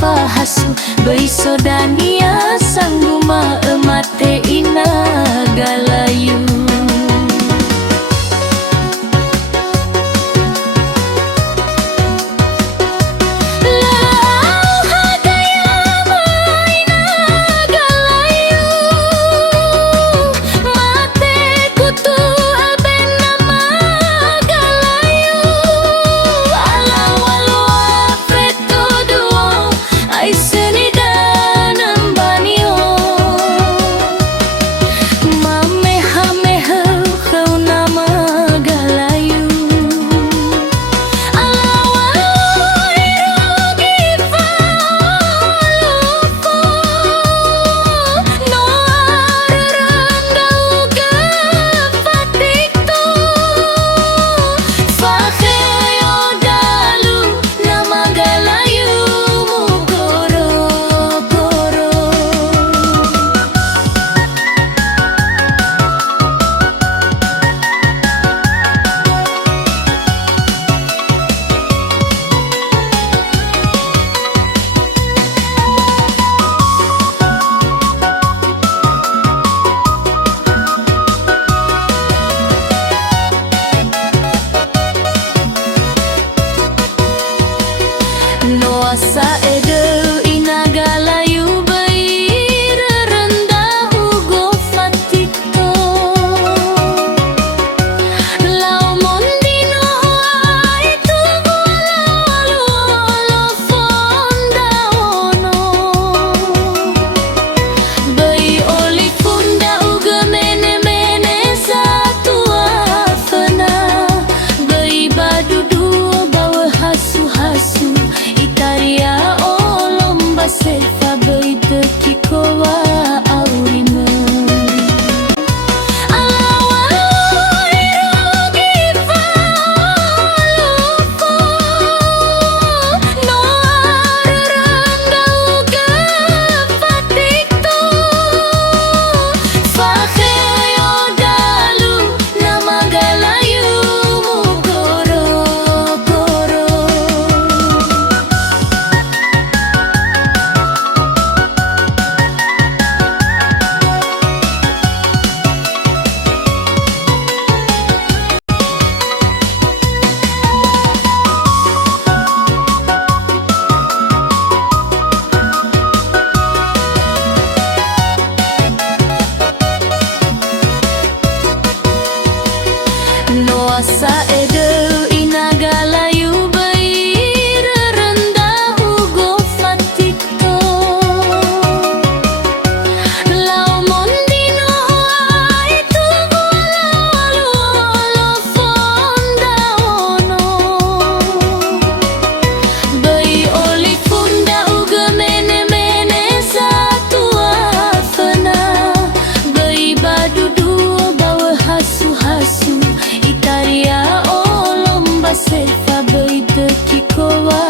fahasu beisodania sangguma emate ina galayu. Noasa ede inagalayu bai rendah ugo fatito lau mondino itu lalu lo fonda ono bai oli funda uga mene mene satu afana bai badudu bawa hasu hasu Itaria olomba selva bai tekikowa aurina Noasa ede inagalayu bai rendah ugo fatito lau mondino itu lalu lo fonda ono bai oli funda uga mene mene satu afana bai badudu bawa hasu hasu Itaria olomba selva bai tekikowa